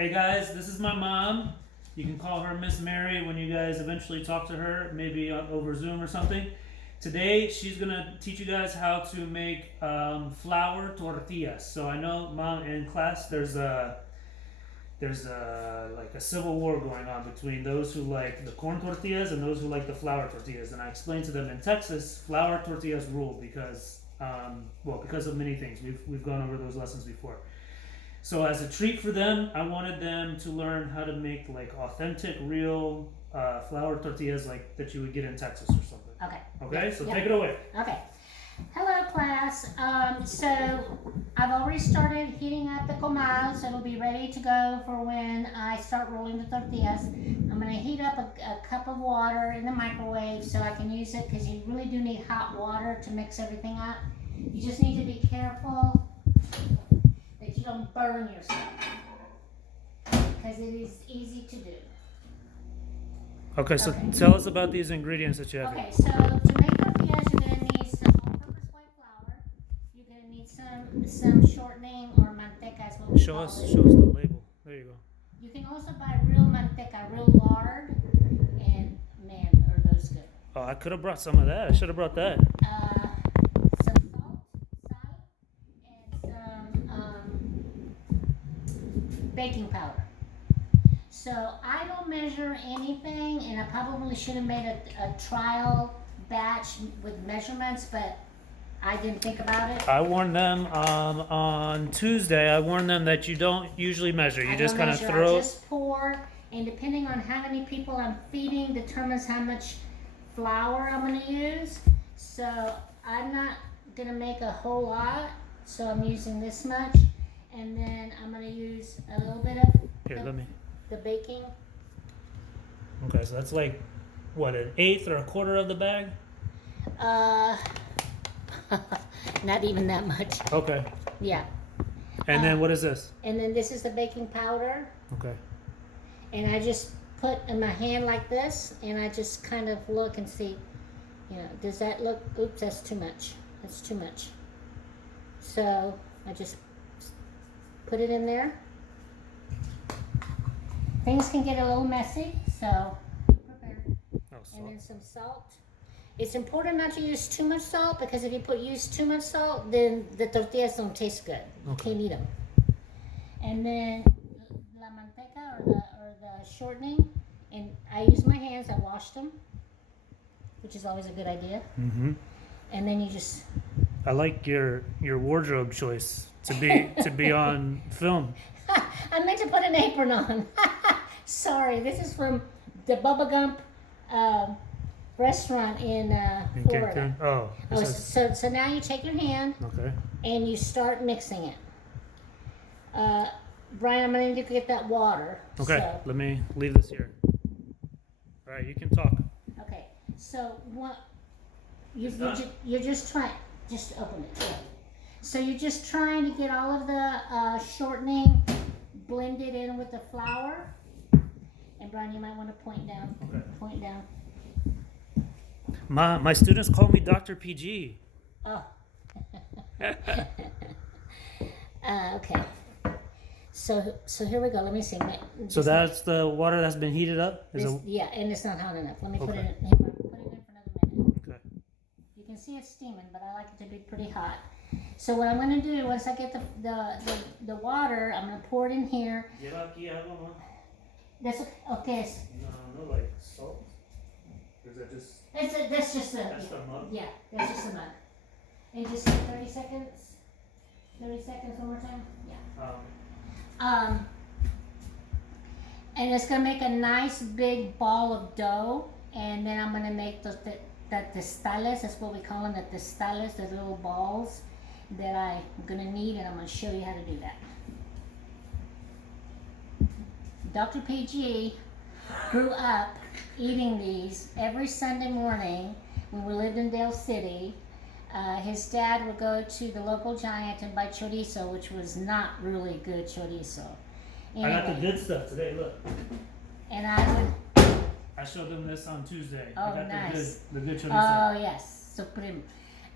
Hey guys, this is my mom. You can call her Miss Mary when you guys eventually talk to her, maybe over Zoom or something. Today, she's gonna teach you guys how to make flour tortillas. So I know, Mom, in class, there's like a civil war going on between those who like the corn tortillas and those who like the flour tortillas. And I explained to them in Texas, flour tortillas rule because, because of many things. We've gone over those lessons before. So as a treat for them, I wanted them to learn how to make like authentic, real flour tortillas like that you would get in Texas or something. Okay. Okay, so take it away. Okay. Hello, class. So I've already started heating up the comal, so it'll be ready to go for when I start rolling the tortillas. I'm going to heat up a cup of water in the microwave so I can use it because you really do need hot water to mix everything up. You just need to be careful that you don't burn yourself because it is easy to do. Okay, so tell us about these ingredients that you have Okay, here. so to make tortillas, you're going to need some all-purpose white flour. You're going to need some shortening or manteca is what we Show call us it. the label. There you go. You can also buy real manteca, real lard, and man, are those good. Oh, I could have brought some of that. I should have brought that. Some salt, and some baking powder. So I don't measure anything, and I probably should have made a trial batch with measurements, but I didn't think about it. I warned them on Tuesday. I warned them that you don't usually measure. You just kind of throw. I just pour, and depending on how many people I'm feeding determines how much flour I'm going to use. So I'm not going to make a whole lot, so I'm using this much, and then I'm going to use a little bit of the baking. Okay, so that's like, what, an eighth or a quarter of the bag? Not even that much. Okay. Yeah. And then what is this? And then this is the baking powder. Okay. And I just put in my hand like this, and I just kind of look and see, does that look, oops, that's too much. That's too much. So I just put it in there. Things can get a little messy, so be prepared. And then some salt. It's important not to use too much salt because if you use too much salt, then the tortillas don't taste good. You can't eat them. And then la manteca or the shortening, and I use my hands. I washed them, which is always a good idea. Mm-hmm. And then you just. I like your wardrobe choice to be on film. I meant to put an apron on. Sorry, this is from the Bubba Gump restaurant in Florida. So now you take your hand and you start mixing it. Brian, I'm going to get that water. Okay, so. Let me leave this here. All right, you can talk. Okay, so what you're just trying, just open it. Yeah. So you're just trying to get all of the shortening blended in with the flour. And Brian, you might want to point down. Okay. Point down. My students call me Dr. PG. Oh. Okay. So here we go. Let me see. So that's the water that's been heated up? Yeah, and it's not hot enough. Let me put it in for another minute. Okay. You can see it's steaming, but I like it to be pretty hot. So what I'm going to do, once I get the water, I'm going to pour it in here. That's okay. No, like salt? Or is that just... That's just a... That's the mug? Yeah, that's just a mug. And just 30 seconds. 30 seconds one more time. Yeah. And it's going to make a nice big ball of dough. And then I'm going to make the testales, that's what we call them, the testales, the little balls that I'm going to need, and I'm going to show you how to do that. Dr. PG grew up eating these every Sunday morning when we lived in Dale City. His dad would go to the local Giant and buy chorizo, which was not really good chorizo. Anyway, I got the good stuff today, look. And I showed them this on Tuesday. Oh, I got nice. the good chorizo. Oh, yes. Supreme.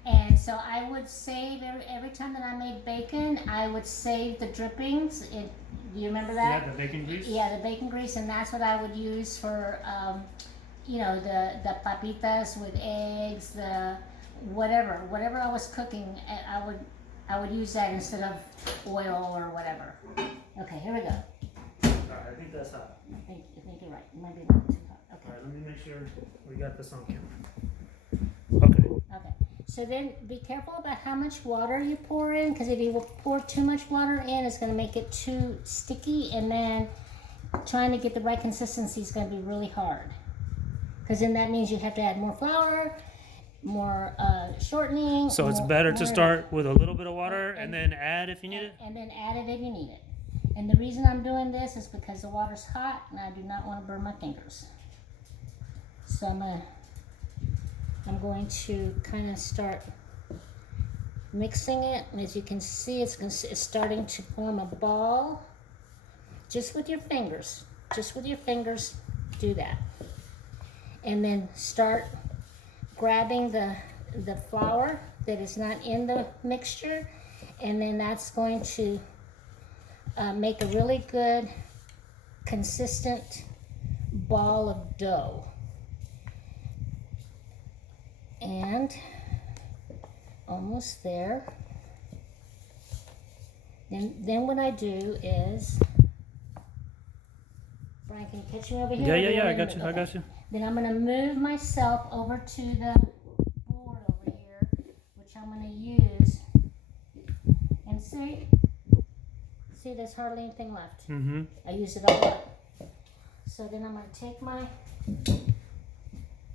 And so I would save every time that I made bacon, I would save the drippings. Do you remember that? Yeah, the bacon grease. Yeah, the bacon grease, and that's what I would use for, the papitas with eggs, the whatever I was cooking. I would use that instead of oil or whatever. Okay, here we go. Alright, I think that's hot. I think you're right. It might be a little too hot. Okay. Alright, let me make sure we got this on camera. Okay. Okay. So then be careful about how much water you pour in, because if you pour too much water in, it's going to make it too sticky, and then trying to get the right consistency is going to be really hard. Because then that means you have to add more flour, more shortening. So it's better to start with a little bit of water and then add if you need it? And then add it if you need it. And the reason I'm doing this is because the water's hot and I do not want to burn my fingers. So I'm going to kind of start mixing it. And as you can see, it's starting to form a ball. Just with your fingers. Just with your fingers, do that. And then start grabbing the flour that is not in the mixture, and then that's going to make a really good consistent ball of dough. And almost there. Then what I do is, Brian, can you catch me over here? Yeah, I got you. Okay. I got you. Then I'm going to move myself over to the board over here, which I'm going to use. And see, there's hardly anything left. Mm-hmm. I use it all up. So then I'm going to take my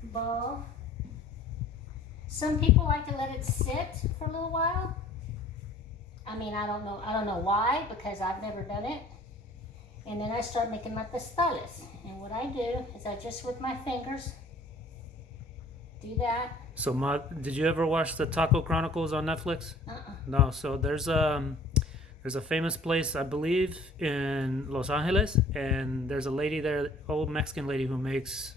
ball. Some people like to let it sit for a little while. I mean, I don't know why, because I've never done it. And then I start making my pastales. And what I do is I just, with my fingers, do that. So, did you ever watch the Taco Chronicles on Netflix? No. So there's a famous place, I believe, in Los Angeles, and there's a lady there, old Mexican lady, who makes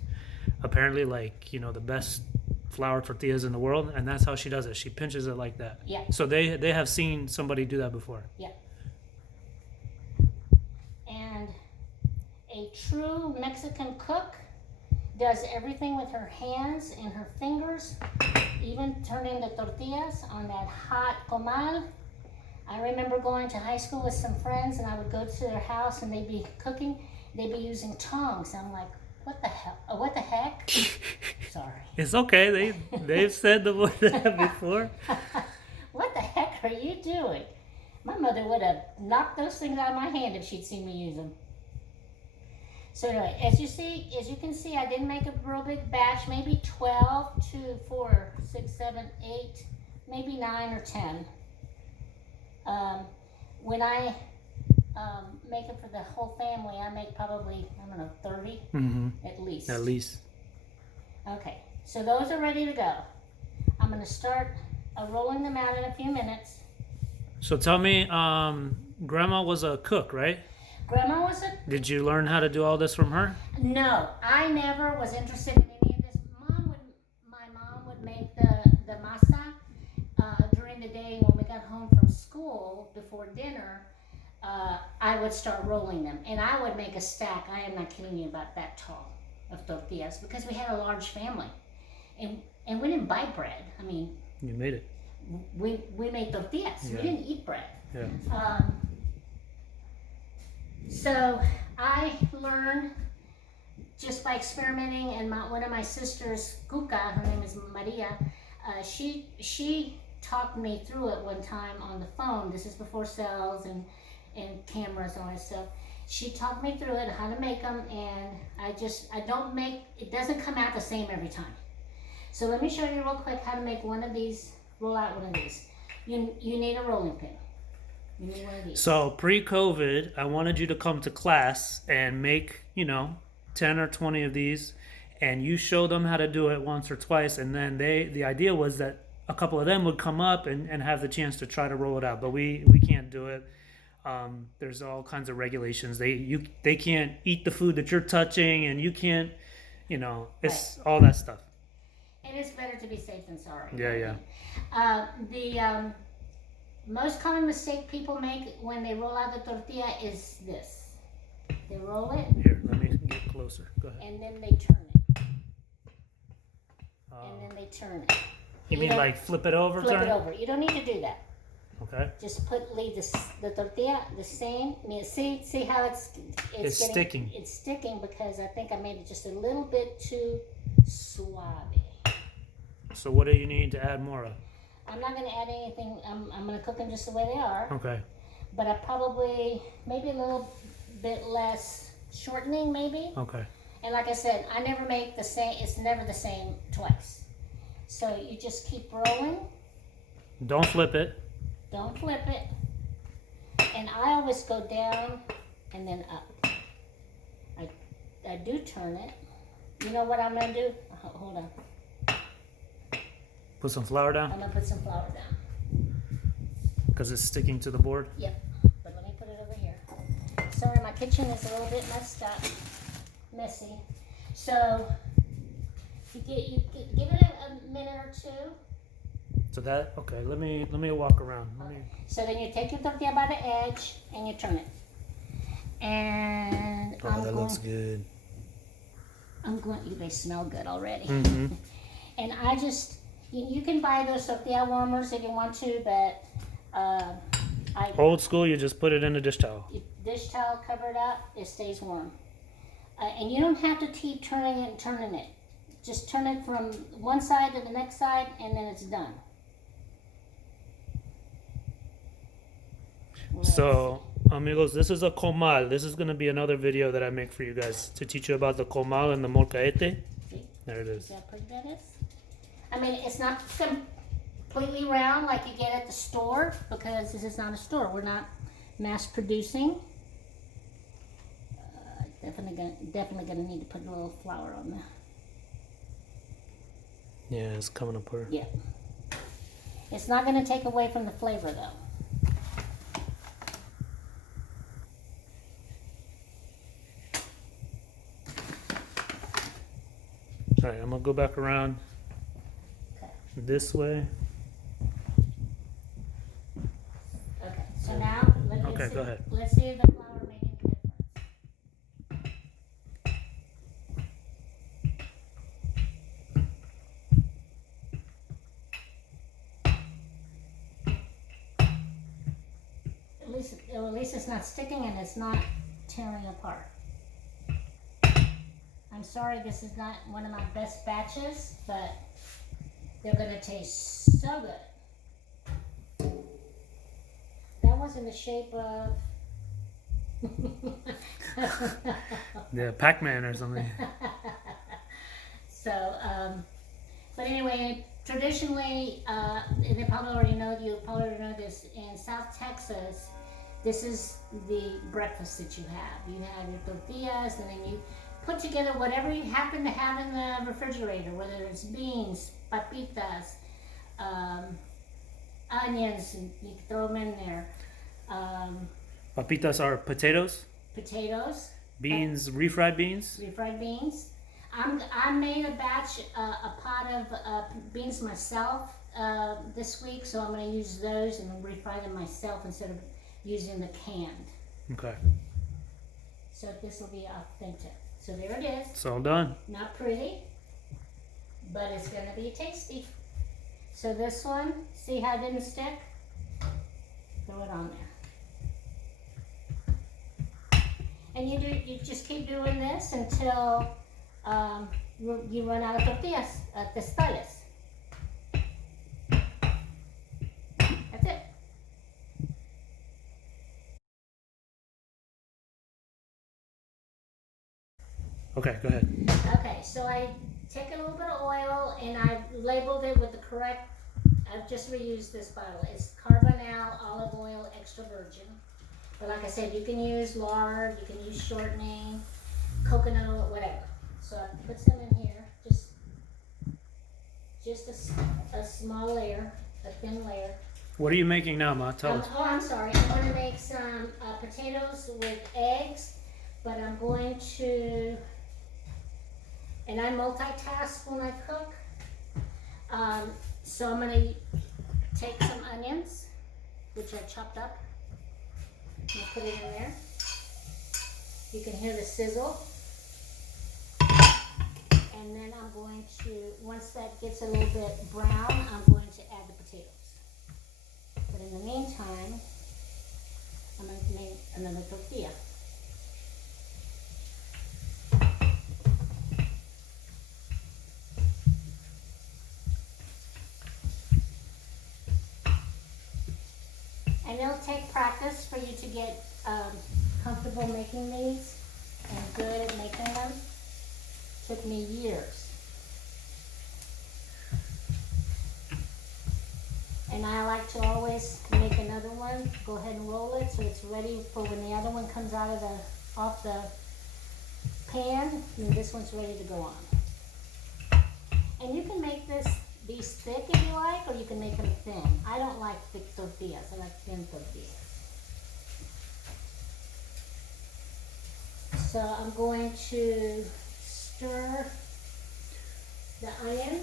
apparently the best flour tortillas in the world, and that's how she does it. She pinches it like that. Yeah. So they have seen somebody do that before. Yeah. And a true Mexican cook does everything with her hands and her fingers, even turning the tortillas on that hot comal. I remember going to high school with some friends, and I would go to their house and they'd be cooking. They'd be using tongs. I'm like, what the hell? What the heck? Sorry. It's okay. They've said the word that before. What the heck are you doing? My mother would have knocked those things out of my hand if she'd seen me use them. So anyway, as you can see, I didn't make a real big batch. Maybe 12, 2, 4, 6, 7, 8, maybe 9 or 10. When I make it for the whole family, I make probably, 30 at least. At least. Okay, so those are ready to go. I'm going to start rolling them out in a few minutes. So tell me, Grandma was a cook, right? Grandma was a... Did you learn how to do all this from her? No, I never was interested in any of this. My mom would make the masa during the day when we got home from school before dinner. I would start rolling them, and I would make a stack. I am not kidding you, about that tall of tortillas, because we had a large family, and we didn't buy bread. I mean, you made it. We made tortillas. Yeah. We didn't eat bread. Yeah. So I learned just by experimenting, and one of my sisters, Cuca, her name is Maria, she talked me through it one time on the phone. This is before cells and cameras and all that stuff. She talked me through it, how to make them, and it doesn't come out the same every time. So let me show you real quick how to make one of these, roll out one of these. You need a rolling pin. You need one of these. So pre-COVID, I wanted you to come to class and make, 10 or 20 of these, and you show them how to do it once or twice, and then the idea was that a couple of them would come up and have the chance to try to roll it out, but we can't do it. There's all kinds of regulations. They can't eat the food that you're touching, and you can't, it's right. All that stuff. And it's better to be safe than sorry. Yeah. The most common mistake people make when they roll out the tortilla is this. They roll it. Here, let me get closer. Go ahead. And then they turn it. And then they turn it. You mean like flip it over? Flip it over. You don't need to do that. Okay. Just leave the tortilla the same. I mean, see how it's sticking. It's sticking because I think I made it just a little bit too suave. So what do you need to add more of? I'm not going to add anything. I'm going to cook them just the way they are. Okay. But I probably, maybe a little bit less shortening, maybe. Okay. And like I said, I never make the same. It's never the same twice. So you just keep rolling. Don't flip it. Don't flip it. And I always go down and then up. I do turn it. You know what I'm going to do? Hold on. Put some flour down? I'm going to put some flour down. Because it's sticking to the board? Yep. But let me put it over here. Sorry, my kitchen is a little bit messy. So you give it a minute or two. So that, okay, let me walk around. So then you take your tortilla by the edge and you turn it. And looks good. They smell good already. Mm-hmm. And I just, you can buy those tortilla warmers if you want to, but old school, you just put it in a dish towel. Dish towel, cover it up, it stays warm. And you don't have to keep turning it and turning it. Just turn it from one side to the next side and then it's done. So, amigos, this is a comal. This is going to be another video that I make for you guys to teach you about the comal and the molcaete. See? There it is. See how pretty that is? I mean, it's not completely round like you get at the store because this is not a store. We're not mass producing. Definitely gonna need to put a little flour on there. Yeah, it's coming apart. Yeah. It's not gonna take away from the flavor though. All right, I'm gonna go back around this way. Okay, so now Go ahead. Let's see if the flour made any difference. At least it's not sticking and it's not tearing apart. I'm sorry this is not one of my best batches, but they're gonna taste so good. That wasn't the shape of Yeah, Pac-Man or something. So, but anyway, traditionally, and you probably already know this, in South Texas, this is the breakfast that you have. You have your tortillas, and then you put together whatever you happen to have in the refrigerator, whether it's beans, papitas, onions, and you can throw them in there. Papitas are potatoes. Potatoes. Beans, refried beans. Refried beans. I made a batch, a pot of beans myself this week, so I'm going to use those and refry them myself instead of using the canned. Okay. So this will be authentic. So there it is. It's all done. Not pretty, but it's going to be tasty. So this one, see how it didn't stick? Throw it on there. And you just keep doing this until you run out of tortillas, testales. That's it. Okay, go ahead. Okay, so I take a little bit of oil and I labeled it with the correct, I've just reused this bottle. It's Carbonell olive oil extra virgin. But like I said, you can use lard, you can use shortening, coconut oil, whatever. So I put some in here, just a small layer, a thin layer. What are you making now, Ma? Tell us. Oh, I'm sorry. I'm going to make some potatoes with eggs, but I'm going to, and I multitask when I cook. So I'm gonna take some onions, which I chopped up, and put it in there. You can hear the sizzle. And then I'm going to, once that gets a little bit brown, I'm going to add the potatoes. But in the meantime, I'm going to make another tortilla. And it'll take practice for you to get comfortable making these and good at making them. Took me years. And I like to always make another one, go ahead and roll it so it's ready for when the other one comes out of off the pan, and this one's ready to go on. And you can make these thick if you like, or you can make them thin. I don't like thick tortillas, I like thin tortillas. So I'm going to stir the onion.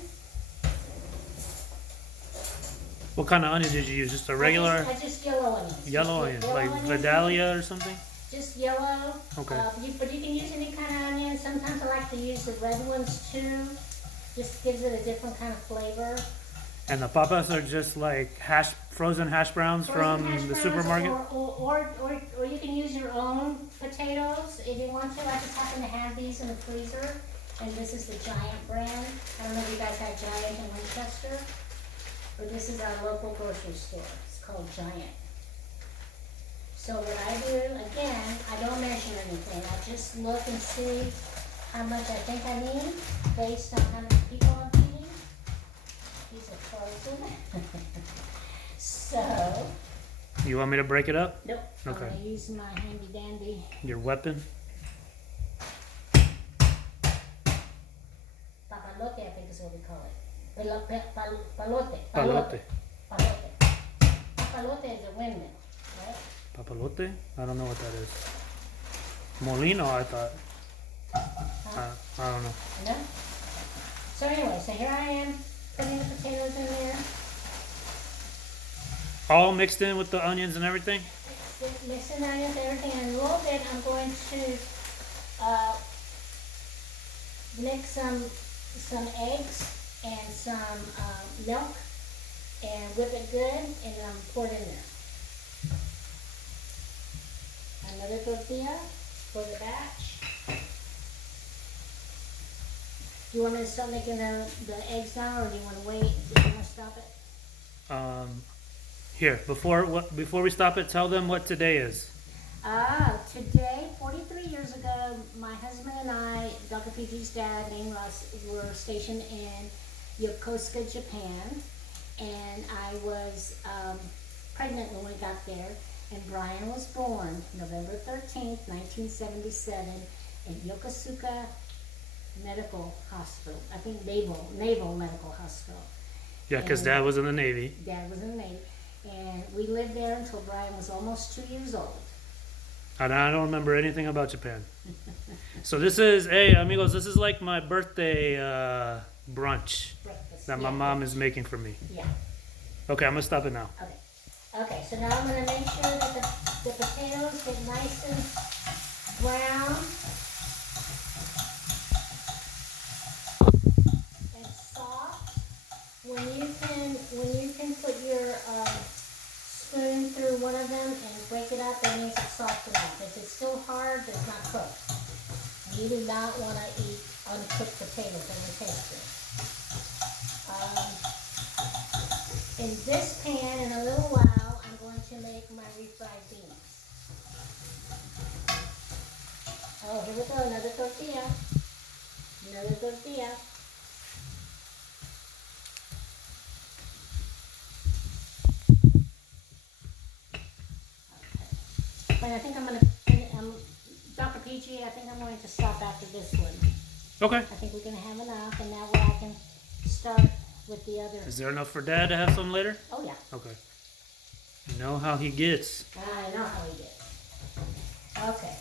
What kind of onion did you use? Just a regular? I just yellow onions. Yellow onion, like Vidalia or something? Just yellow. Okay. But you can use any kind of onion. Sometimes I like to use the red ones too. Just gives it a different kind of flavor. And the papas are just like frozen hash browns from the supermarket? Or you can use your own potatoes if you want to. I just happen to have these in the freezer. And this is the Giant brand. I don't know if you guys have Giant in Winchester. But this is our local grocery store. It's called Giant. So what I do, again, I don't measure anything. I just look and see how much I think I need based on how many people I'm feeding. These are frozen. So. You want me to break it up? Nope. Okay. I'm going to use my handy dandy. Your weapon? Papalote, I think is what we call it. Palote. Palote. Papalote is a windmill, right? Papalote? I don't know what that is. Molino, I thought. I don't know. No? So anyway, so here I am putting the potatoes in there. All mixed in with the onions and everything? Mixing onions and everything. And in a little bit, I'm going to mix some eggs and some milk and whip it good and pour it in there. Another tortilla for the batch. Do you want me to start making the eggs now, or do you want to wait? Do you want to stop it? Here, before we stop it, tell them what today is. Today, 43 years ago, my husband and I, Dr. PG's dad, named Russ, were stationed in Yokosuka, Japan, and I was pregnant when we got there, and Brian was born November 13th, 1977, in Yokosuka Medical Hospital. I think Naval Medical Hospital. Yeah, because Dad was in the Navy. Dad was in the Navy, and we lived there until Brian was almost 2 years old. And I don't remember anything about Japan. So this is, hey amigos, this is like my birthday brunch that my mom is making for me. Yeah. Okay, I'm gonna stop it now. Okay, so now I'm gonna make sure that the potatoes get nice and brown and soft. When you can put your spoon through one of them and break it up, that means it's soft enough. If it's still hard, it's not cooked. You do not want to eat uncooked potatoes, they will taste good. In this pan, in a little while, I'm going to make my refried beans. Oh, here we go, another tortilla. Another tortilla. But I think I'm going to, Dr. PG, I think I'm going to stop after this one. Okay. I think we're going to have enough, and now I can start with the other. Is there enough for Dad to have some later? Oh, yeah. Okay. You know how he gets. I know how he gets. Okay.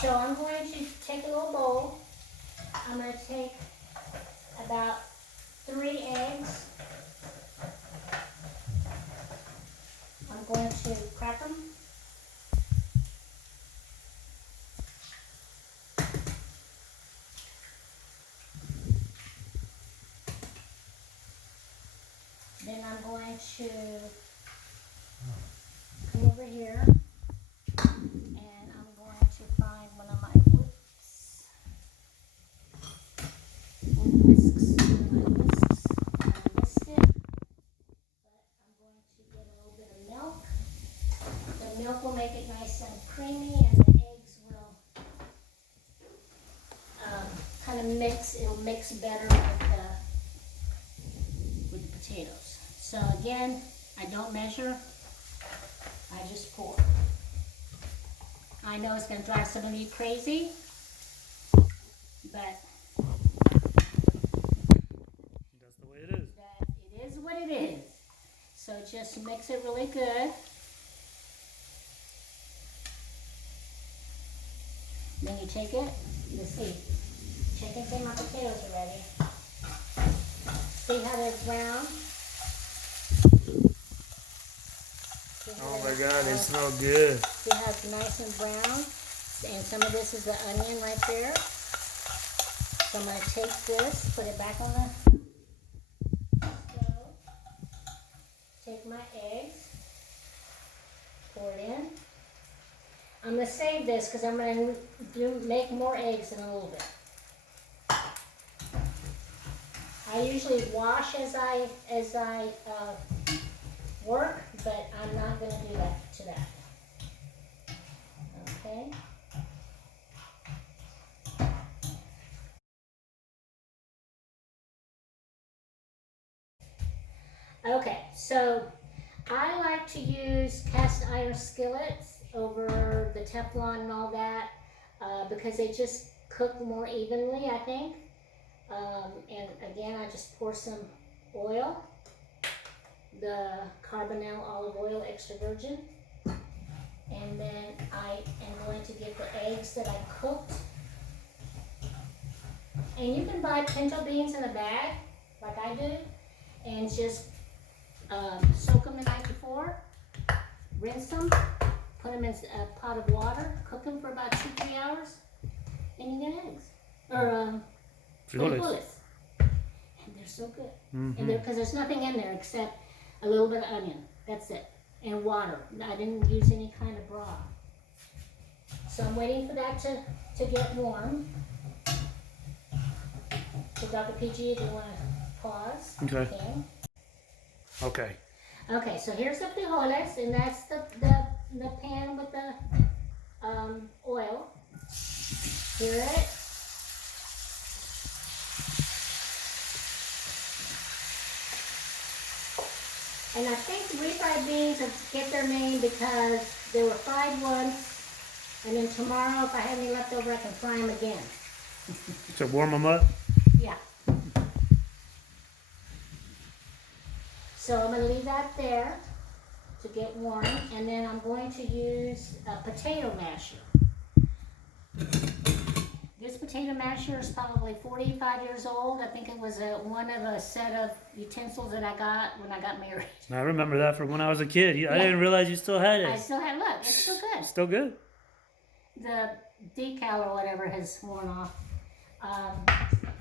So I'm going to take a little bowl. I'm going to take about 3 eggs. Then I'm going to come over here and I'm going to find one of my whisks. I missed it. But I'm going to get a little bit of milk. The milk will make it nice and creamy, and the eggs will kind of mix. It'll mix better with the potatoes. So again, I don't measure. I just pour. I know it's going to drive some of you crazy, but That's the way it is. it is what it is. So just mix it really good. Then you take it, you see, check and see my potatoes are ready. See how they're brown? Oh my God, they smell good. See how it's nice and brown? And some of this is the onion right there. So I'm going to take this, put it back on the stove. Take my eggs, pour it in. I'm going to save this because I'm going to make more eggs in a little bit. I usually wash as I work, but I'm not going to do that to that. Okay. Okay, so I like to use cast iron skillets over the Teflon and all that because they just cook more evenly, I think. And again, I just pour some oil, the Carbonell olive oil extra virgin, and then I am going to get the eggs that I cooked. And you can buy pinto beans in a bag, like I do, and just soak them the night before, rinse them, put them in a pot of water, cook them for about 2-3 hours, and you get eggs. Or frijoles. And they're so good. And because there's nothing in there except a little bit of onion. That's it. And water. I didn't use any kind of broth. So I'm waiting for that to get warm. So Dr. PG, if you want to pause. Okay. You can. Okay. Okay, so here's the frijoles, and that's the pan with the oil. Hear it? And I think refried beans get their name because they were fried once, and then tomorrow, if I have any left over, I can fry them again. To warm them up? Yeah. So I'm going to leave that there to get warm, and then I'm going to use a potato masher. This potato masher is probably 45 years old. I think it was one of a set of utensils that I got when I got married. I remember that from when I was a kid. I didn't realize you still had it. I still have, look, it's still good. Still good? The decal or whatever has worn off.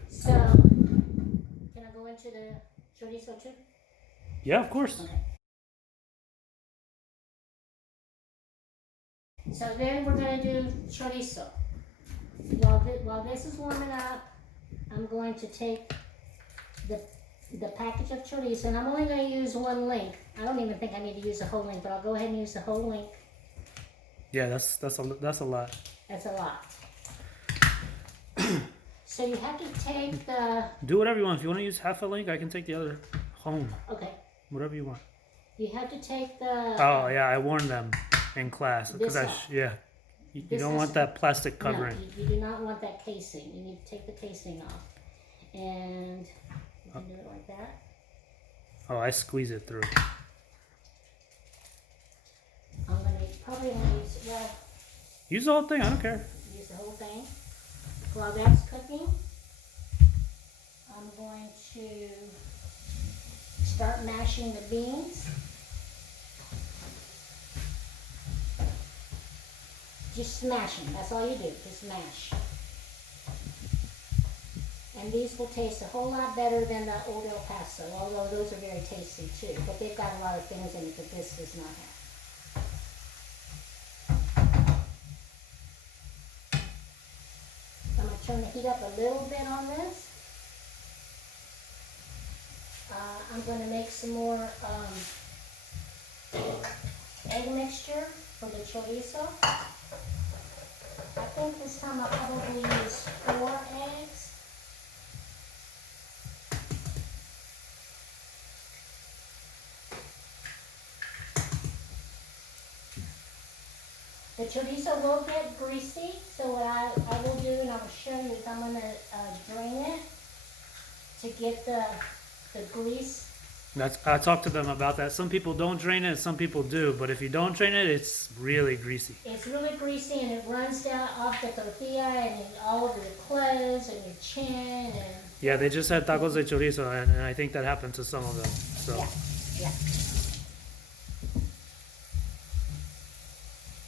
So, can I go into the chorizo too? Yeah, of course. Okay. So then we're going to do chorizo. While this is warming up, I'm going to take the package of chorizo, and I'm only going to use one link. I don't even think I need to use the whole link, but I'll go ahead and use the whole link. Yeah, that's a lot. That's a lot. So you have to take the... Do whatever you want. If you want to use half a link, I can take the other home. Okay. Whatever you want. You have to take the... Oh, yeah, I warned them in class. Because You don't want that plastic covering. No, you do not want that casing. You need to take the casing off. And you can do it like that. Oh, I squeeze it through. I'm going to probably use, Use the whole thing. I don't care. Use the whole thing. While that's cooking, I'm going to start mashing the beans. Just smash them. That's all you do. Just mash. And these will taste a whole lot better than the Old El Paso, although those are very tasty too. But they've got a lot of things in it that this does not have. I'm going to turn the heat up a little bit on this. I'm going to make some more egg mixture for the chorizo. I think this time I'll probably use 4 eggs. The chorizo will get greasy, so what I will do, and I will show you, is I'm going to drain it to get the grease. I talked to them about that. Some people don't drain it, some people do. But if you don't drain it, it's really greasy. It's really greasy, and it runs down off the tortilla and all over your clothes and your chin. And yeah, they just had tacos de chorizo, and I think that happened to some of them. So. Yeah.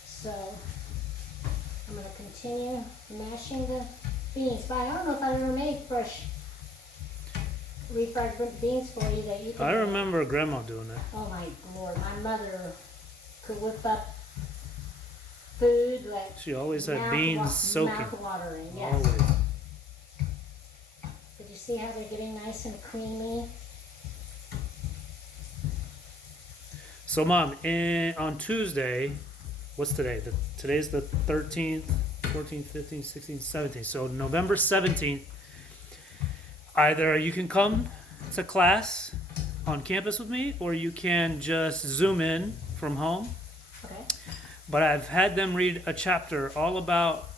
So I'm going to continue mashing the beans. But I don't know if I ever made fresh refried beans for you that you can. I remember Grandma doing it. Oh my Lord, my mother could whip up food like. She always had beans soaking. Mouth watering, yes. Always. Did you see how they're getting nice and creamy? So, Mom, on Tuesday, what's today? Today's the 13th, 14th, 15th, 16th, 17th. So November 17th, either you can come to class on campus with me, or you can just Zoom in from home. Okay. But I've had them read a chapter all about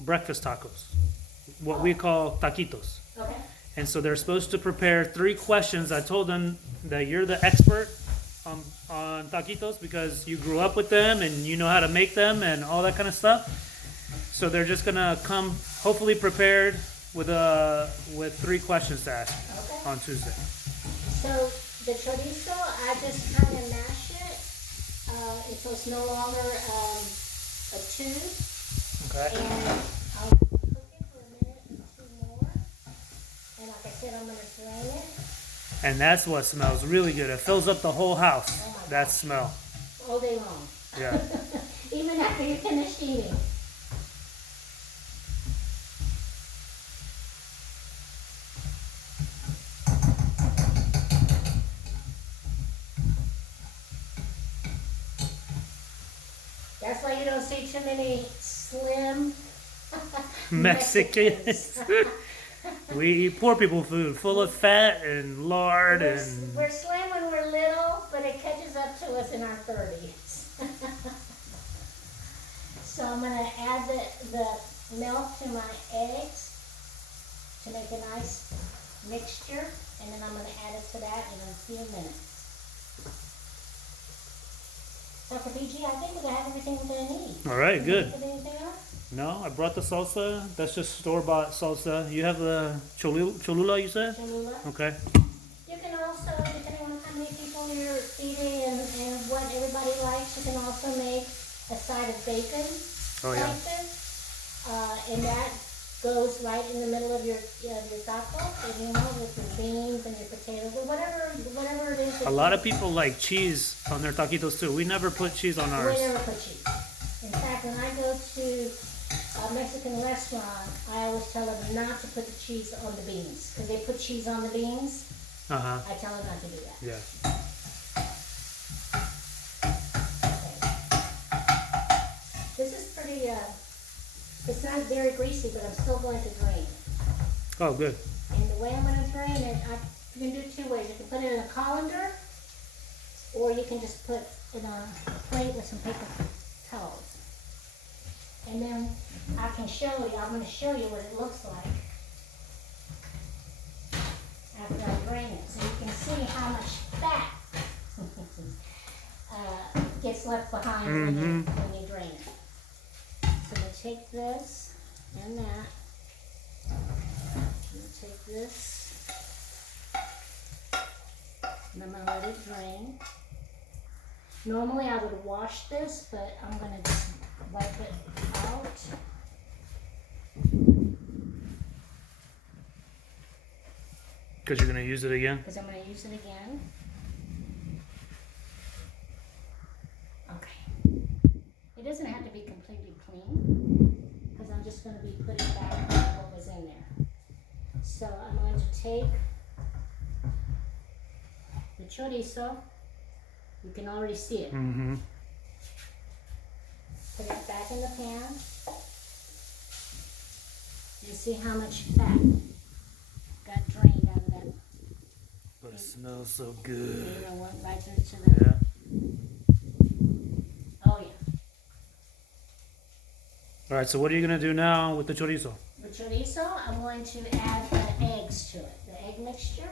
breakfast tacos, what we call taquitos. Okay. And so they're supposed to prepare 3 questions. I told them that you're the expert on taquitos because you grew up with them and you know how to make them and all that kind of stuff. So they're just gonna come hopefully prepared with 3 questions to ask on Tuesday. So the chorizo, I just kind of mash it so it's no longer a tube. Okay. And I'll cook it for a minute or 2 more. And like I said, I'm going to drain it. And that's what smells really good. It fills up the whole house. Oh my that gosh. smell. All day long. Yeah. Even after you're finished eating. That's why you don't see too many slim Mexicans. We eat poor people food, full of fat and lard we're and. slim when we're little, but it catches up to us in our 30s. So I'm going to add the milk to my eggs to make a nice mixture, and then I'm going to add it to that in a few minutes. Dr. BG, I think we're going to have everything we're going to need. All right, good. Anything else? No, I brought the salsa. That's just store-bought salsa. You have the cholula, you said? Cholula. Okay. You can also, depending on how many people you're feeding and what everybody likes, you can also make a side of bacon Oh, yeah. like this. And that goes right in the middle of your taco, and you know, with your beans and your potatoes or whatever it is. A lot of people like cheese on their taquitos too. We never put cheese on ours. We never put cheese. In fact, when I go to a Mexican restaurant, I always tell them not to put the cheese on the beans, because they put cheese on the beans. Uh-huh. I tell them not to do that. Yeah. Okay. This is pretty, it's not very greasy, but I'm still going to drain it. Oh, good. And the way I'm going to drain it, you can do 2 ways. You can put it in a colander, or you can just put it on a plate with some paper towels. And then I'm going to show you what it looks like after I drain it. So you can see how much fat gets left behind when you drain it. So we'll take this and that. We'll take this, and I'm going to let it drain. Normally I would wash this, but I'm going to just wipe it out. Because you're gonna use it again. Because I'm going to use it again. Okay. It doesn't have to be completely clean because I'm just going to be putting back what was in there. So I'm going to take the chorizo. You can already see it. Mm-hmm. Put it back in the pan. And see how much fat got drained out of that. But it smells so good. You know, went right through to the. Yeah. Oh yeah. All right. So what are you gonna do now with the chorizo? The chorizo, I'm going to add the eggs to it. The egg mixture.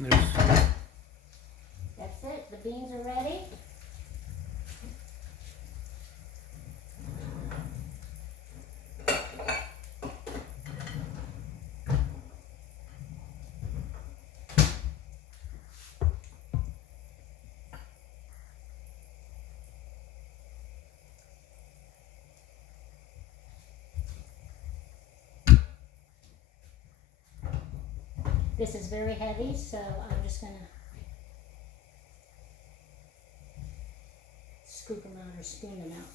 There's, That's it. The beans are ready. This is very heavy, so I'm just going to scoop them out or spoon them out.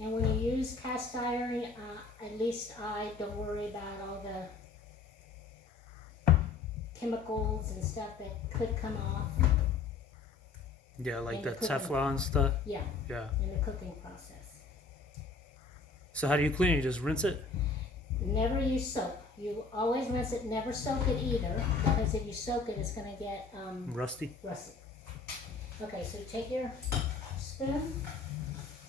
And when you use cast iron, at least I don't worry about all the chemicals and stuff that could come off. yeah, like In the the cooking. Teflon stuff. Yeah, Yeah. in the cooking process. So how do you clean it? You just rinse it? Never use soap. You always rinse it. Never soak it either, because if you soak it, it's going to get Rusty? rusty. Okay, so take your spoon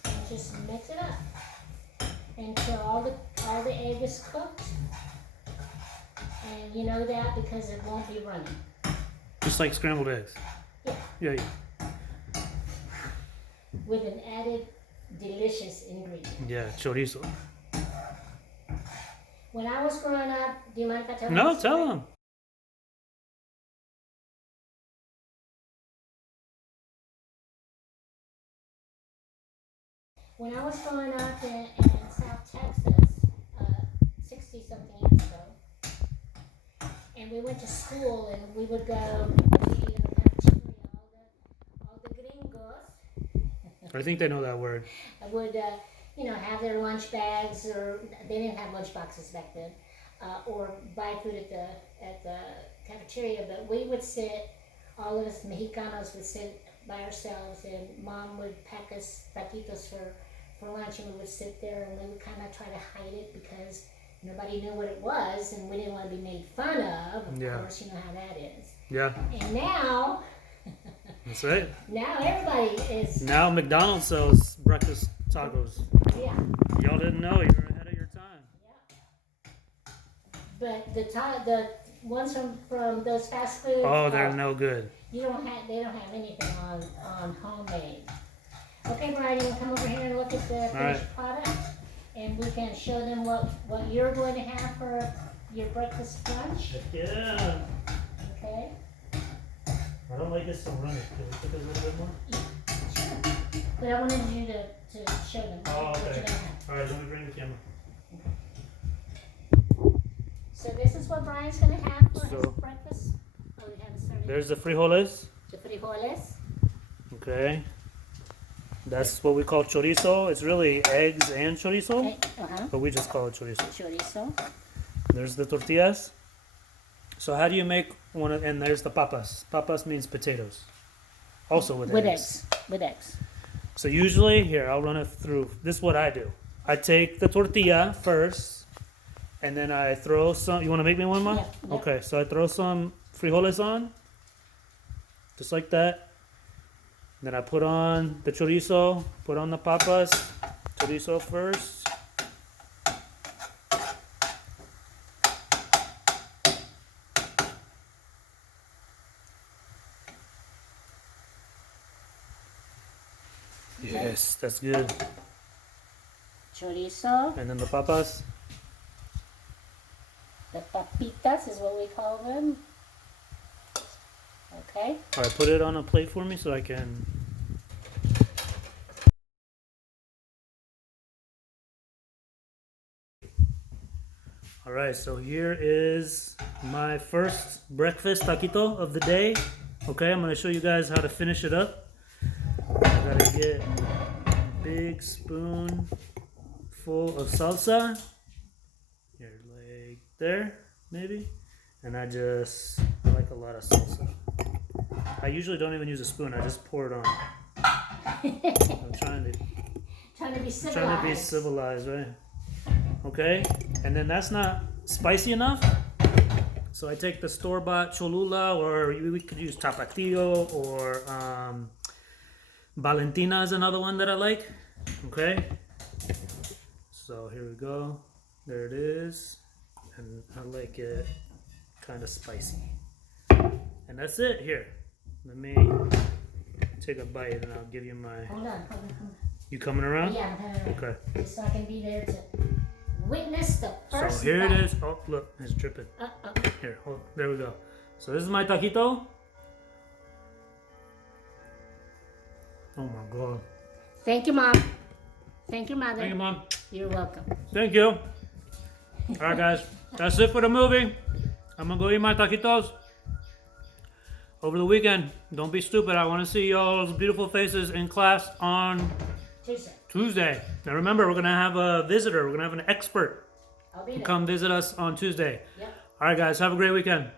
and just mix it up until all the egg is cooked. And you know that because it won't be running. Just like scrambled eggs? Yeah. Yeah, yeah. With an added delicious ingredient. Yeah, chorizo. When I was growing up, do you mind if I tell you? No, this story? tell them. When I was growing up in South Texas, 60-something years ago, and we went to school and we would go to eat in the cafeteria, all the gringos I think they know that word. would, have their lunch bags, or they didn't have lunch boxes back then, or buy food at the cafeteria. But we would sit, all of us Mexicanos would sit by ourselves, and Mom would pack us taquitos for lunch, and we would sit there and we would kind of try to hide it because nobody knew what it was, and we didn't want to be made fun of. Of Yeah. course, you know how that is. Yeah, And now, that's right. now everybody is, Now McDonald's sells breakfast tacos. yeah. Y'all didn't know, you were ahead of your time. But the ones from those fast foods. Oh, they're no good. They don't have anything on homemade. Okay, Brian, you want to come over here and look at the finished product, and we can show them what you're going to have for your breakfast lunch. Yeah. Okay. I don't like this so runny. Can we cook it a little bit more? Sure. But I wanted you to show them Oh, what you're okay. going to have. All right, let me bring the camera. So this is what Brian's going to have for his So- breakfast. Oh, we haven't started. There's the frijoles. The frijoles. Okay. That's what we call chorizo. It's really eggs and chorizo, Okay. but we just call it chorizo. Chorizo. There's the tortillas. So how do you make one of, and there's the papas. Papas means potatoes. Also with eggs. With eggs. So usually, here, I'll run it through. This is what I do. I take the tortilla first, and then I throw some, you want to make me one, Ma? Yeah, yeah. Okay, so I throw some frijoles on, just like that. Then I put on the chorizo, put on the papas, chorizo first. Yes, that's good. Chorizo. And then the papas. The papitas is what we call them. Okay. All right, put it on a plate for me so I can. All right, so here is my first breakfast taquito of the day. Okay, I'm gonna show you guys how to finish it up. I gotta get a big spoon full of salsa. Here, like there, maybe. And I like a lot of salsa. I usually don't even use a spoon. I just pour it on. I'm trying to be civilized. trying to be civilized, right? Okay, and then that's not spicy enough. So I take the store-bought Cholula, or we could use Tapatio, or Valentina is another one that I like. Okay, so here we go. There it is, and I like it kind of spicy. And that's it. Here, let me take a bite, and I'll give you my. Hold on. You coming around? Yeah, I'm coming around. Okay. Just so I can be there to witness the first. So here bite. it is. Oh, look, it's dripping. Here, there we go. So this is my taquito. Oh my god. Thank you, Mom. Thank you, Mother. Thank you, Mom. You're welcome. Thank you. All right, guys. That's it for the movie. I'm gonna go eat my taquitos over the weekend. Don't be stupid. I want to see y'all's beautiful faces in class on Tuesday. Now remember, we're gonna have a visitor. We're gonna have an expert I'll be there. come visit us on Tuesday. Yep. All right, guys. Have a great weekend.